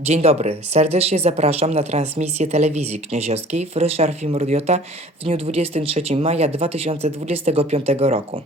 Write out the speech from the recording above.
Dzień dobry, serdecznie zapraszam na transmisję telewizji knieziowskiej w Ryszard Murdiota w dniu 23 maja 2025 roku.